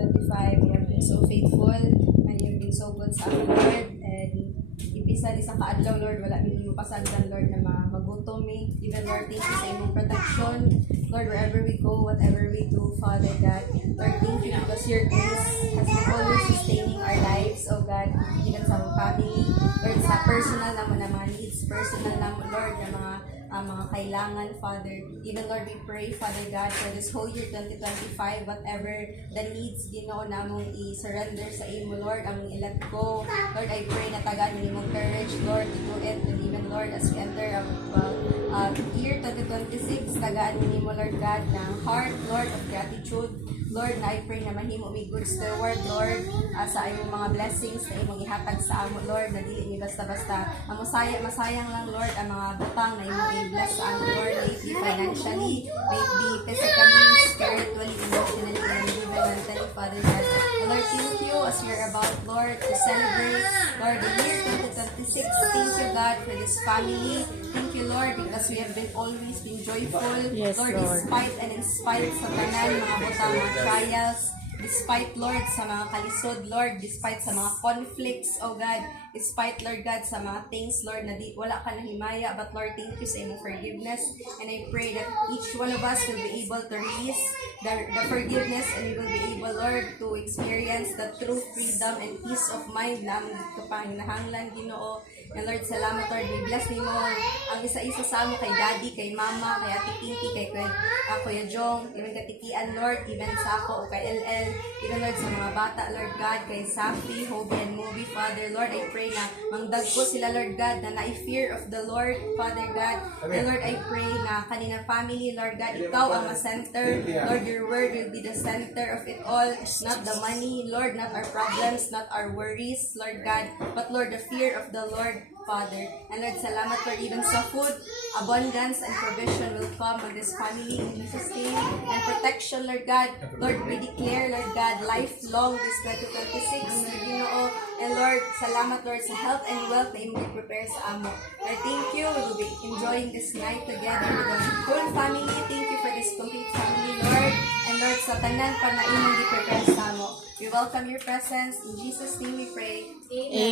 25, you have been so faithful and you've been so good sa akin, Lord. And ipisan isang kaadlaw, Lord, wala din mo pasagdan, Lord, na magutom me. Even, Lord, thank you sa inyong protection. Lord, wherever we go, whatever we do, Father God, Lord, thank you because your grace has been always sustaining our lives, oh God, even sa mga family, Lord, sa personal naman na mga needs, personal naman, Lord, na mga kailangan, Father. Even, Lord, we pray, Father God, for this whole year 2025, whatever the needs, Ginoo, namong i-surrender sa imo, Lord, among i-let go. Lord, I pray na tagaan mo nimong courage, Lord, to do it. And even, Lord, as we enter year 2026, tagaan mo nimo, Lord God, ng heart, Lord, of gratitude. Lord, na I pray na mahimo may good steward, Lord, sa imong mga blessings na imong ihatag sa amo, Lord, na dili ni basta-basta. Masayang lang, Lord, ang mga butang na imong i-bless sa amo, Lord, may it be financially, may it be physically, spiritually, emotionally, and even mentally, Father God. And Lord, thank you as we are about, Lord, to celebrate, Lord, the year 2026. Thank you, God, for this family. Thank you, Lord, because we have always been joyful, Yes, Lord, Lord. despite and in spite sa tanan, mga butang, mga trials, despite, Lord, sa mga kalisod, Lord, despite sa mga conflicts, oh God, despite, Lord God, sa mga things, Lord, na wala ka nahimaya, but Lord, thank you sa imong forgiveness, and I pray that each one of us will be able to release the forgiveness, and we will be able, Lord, to experience the true freedom and peace of mind na among kapanginahanglan, Ginoo. And Lord, salamat, Lord, we bless nimo ang isa-isa sa amo, kay Daddy, kay Mama, kay Ate Pinky, kay Kuya Jong, even kay Tikian, Lord, even sa ako, o kay LL, even, Lord, sa mga bata, Lord God, kay Safi, Hobie, and Movie, Father, Lord, I pray na mangdag ko sila, Lord God, na na-fear of the Lord, Father God. And Lord, I pray na kanina family, Lord God, ikaw ang ma-center, Lord, your word will be the center of it all, not the money, Lord, not our problems, not our worries, Lord God, but Lord, the fear of the Lord, Father. And Lord, salamat, Lord, even sa food, abundance and provision will come on this family in Jesus' name. And protection, Lord God. Lord, we declare, Lord God, lifelong this 2026, Lord, Ginoo. And Lord, salamat, Lord, sa health and wealth na imong prepare sa amo. Lord, thank you. We will be enjoying this night together with the whole family. Thank you for this complete family, Lord. And Lord, sa tanan pa na imong prepare sa amo. We welcome your presence. In Jesus' name we pray. Amen.